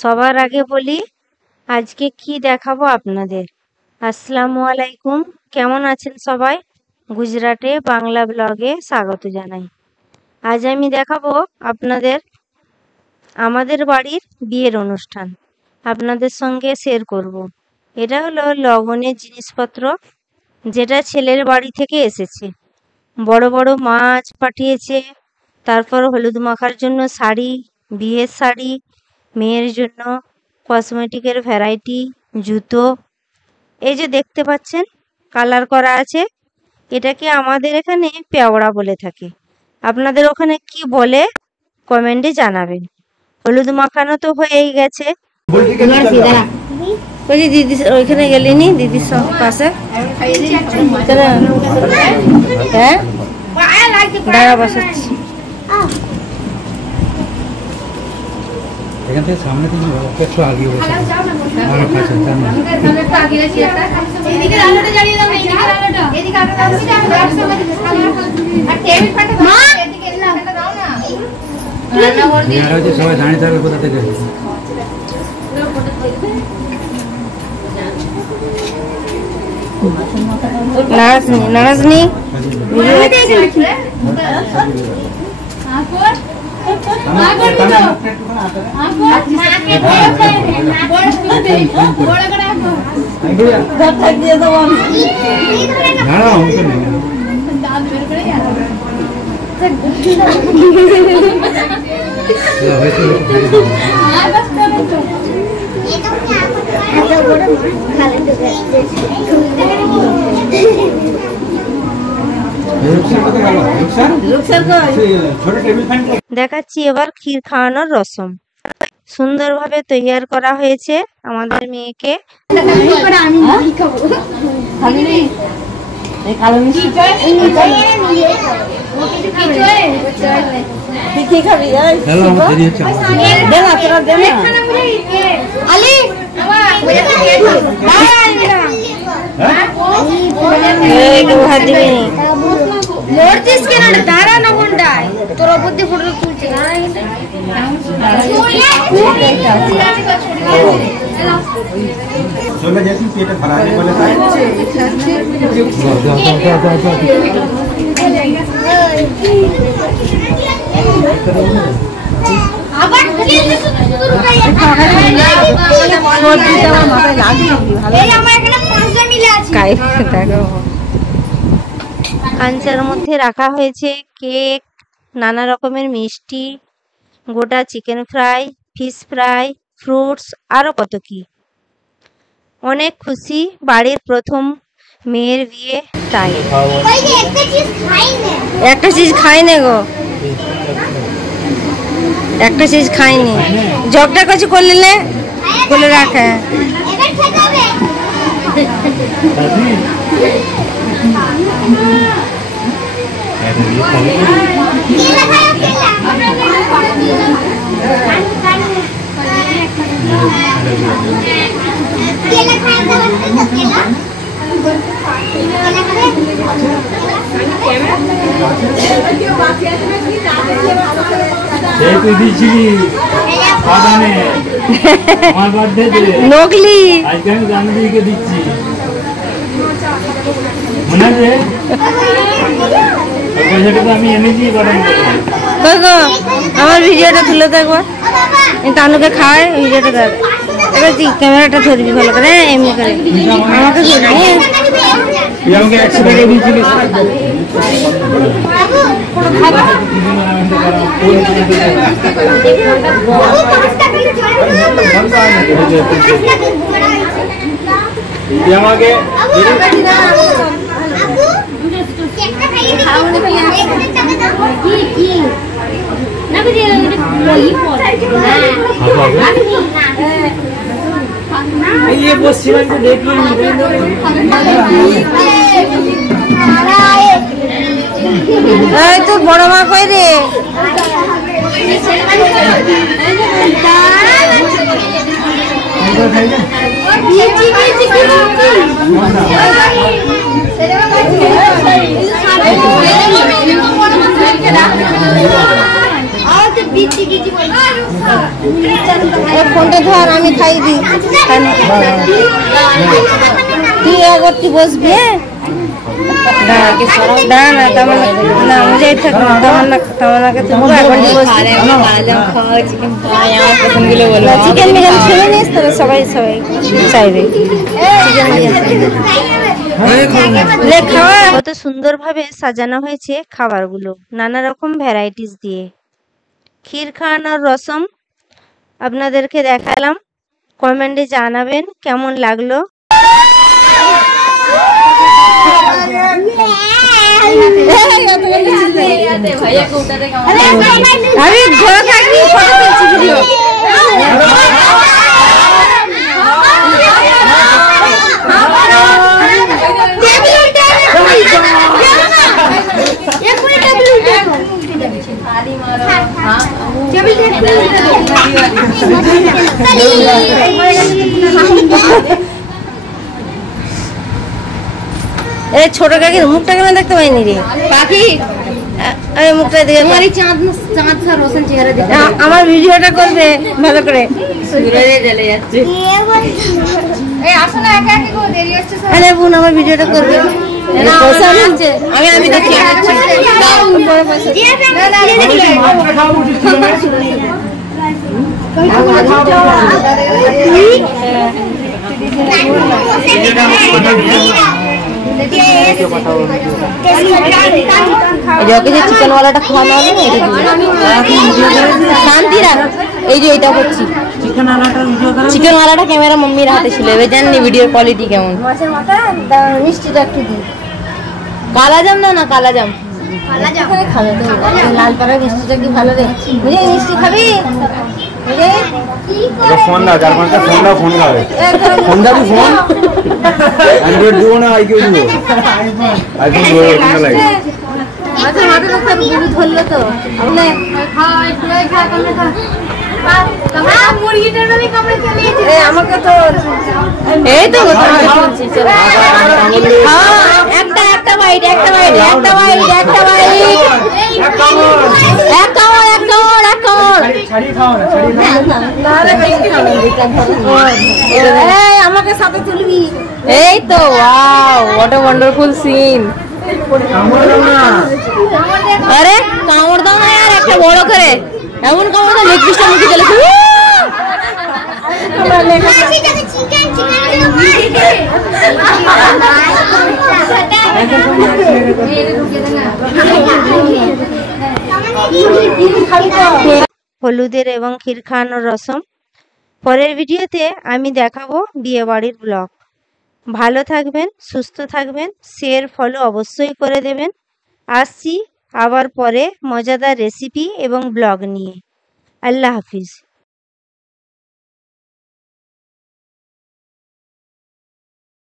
সবার আগে বলি আজকে কি দেখাবো আপনাদের। আসসালামু আলাইকুম, কেমন আছেন সবাই? গুজরাটে বাংলা ব্লগে স্বাগত জানাই। আজ আমি দেখাবো আপনাদের আমাদের বাড়ির বিয়ের অনুষ্ঠান, আপনাদের সঙ্গে শেয়ার করব। এটা হলো লবণের জিনিসপত্র, যেটা ছেলের বাড়ি থেকে এসেছে। বড় বড় মাছ পাঠিয়েছে, তারপর হলুদ মাখার জন্য শাড়ি, বিয়ের শাড়ি, মেয়ের জন্য কসমেটিকের ভ্যারাইটি, জুতো। এই যে দেখতে পাচ্ছেন কালার করা আছে, এটাকে আমাদের এখানে পেওড়া বলে থাকে। আপনাদের ওখানে কি বলে কমেন্টে জানাবেন। হলুদ মাখানো তো হয়েই গেছে। বলছি দিদি ওইখানে গেলিনি দিদির পাশে? হ্যাঁ দাঁড়া বসাচ্ছি। এখান থেকে সামনে থেকে একটু আগে বসে সবাই দাঁড়িয়ে থাকবে কোথা থেকে। নারাজনি দেখাচ্ছি এবার ক্ষীর খাওয়ানোর রসম। সুন্দরভাবে তৈয়ার করা হয়েছে আমাদের মেয়েকে। কাঞ্চার মধ্যে রাখা হয়েছে কেক, নানা রকমের মিষ্টি, গোটা chicken fry, fish fry, fruits, আরো কত কি। অনেক খুশি, বাড়ির প্রথম মেয়ের বিয়ে, তাই একটা চিজ খাইনি গো, একটা চিজ খাইনি। জগটা কিছু করলে বলে রাখে। নকলি দিচ্ছি আমি এনেছি। আমার ভিডিওটা তুলে দেখবো, তানুকে খায় ভিডিওটা দেখ। এবার তুই ক্যামেরাটা ধরবি ভালো করে, এমনি করে আমাকে ধরবি। ये वो शिवन को देखिए তো বড় মা কই রে? ফোনটা ধর, আমি খাই দিই। তুই আগরটি বসবি? দাঁড়া না, তামান্না না, মুঝে তামান্নাকে তুমি আগরটি বসবি। চিকেন বিরিয়ানি শুনে নিস তো, সবাই চাইবে চিকেন বিরিয়ানি। কত সুন্দরভাবে সাজানো হয়েছে খাবারগুলো, নানা রকম ভ্যারাইটিস দিয়ে। ক্ষীর খাওয়ানোর রসম আপনাদেরকে দেখালাম, কমেন্টে জানাবেন কেমন লাগলো। আমি ঘরে থাকি, ফটো তুলছি, ভিডিও। এই ছোট কাকির মুখটা কেন দেখতে পাইনি রে পাখি? আরে মুখটা দেখে চাঁদ চাঁদ রোশন চেহারা দেখে আমার ভিডিওটা করবে ভালো করে। জ্বলে যাচ্ছে। এই আসো না, একা একা করে দেরি হচ্ছে। আরে বোন আমার ভিডিওটা করবে। পয়সা আছে, আমি দেখি। দাও বড় পয়সা দিয়ে দে। না না মাছটা খাও উচিত ছিল না। চিকেন ওয়ালাটা খাওয়ানো হবে না, শান্তি রাখ। এই যে এটা করছি চিকেন ওয়ালাটা, ক্যামেরা মাম্মির হাতে ছিল, এবার জাননি ভিডিওর কোয়ালিটি কেমন। মাছের মাথা মিষ্টিটা একটু দিই। কালা জাম দাও না, কালা জাম খাবে তো, লালপাড়ার মিষ্টিটা কি ভালো রে? বুঝে মিষ্টি খাবি? ফোন দাও, 4-5টা ফোন দাও, ফোন খাবে। ফোন দাবি, ফোন অ্যান্ড্রয়েড দিব না আইকিউ দিব? আইফোন দিব না লাগে। আচ্ছা মাথা তো খাবি, গুরু ধরলো তো। আপনি খাও, একটু খা, কমে খা। মুরগিটার নামে কামড়ে চলে গেছে। এই আমাকে তো এই তো কথা বলছি। চল একটা একটা বাইট, একটা বাইট, একটা বাইট, একটা বাইট, এক কামড়, এক কামড়, এক কামড়, এক কামড়। ছাড়ি খাও না, ছাড়ি না। না রে বেশি খাও না। এই আমাকে সাথে তুলবি। এই তো wow, what a wonderful scene. কামড় দাও না। আরে কামড় দাও না यार, একটা বড় করে এমন কামড় দাও, লেগ পিসটা মুখে চলে আসে। হলুদের এবং ক্ষীর খাওয়ানোর রসম। পরের ভিডিওতে আমি দেখাবো বিয়ে বাড়ির ব্লগ। ভালো থাকবেন, সুস্থ থাকবেন, শেয়ার ফলো অবশ্যই করে দেবেন। আসছি আবার পরে মজাদার রেসিপি এবং ব্লগ নিয়ে। আল্লাহ হাফিজ।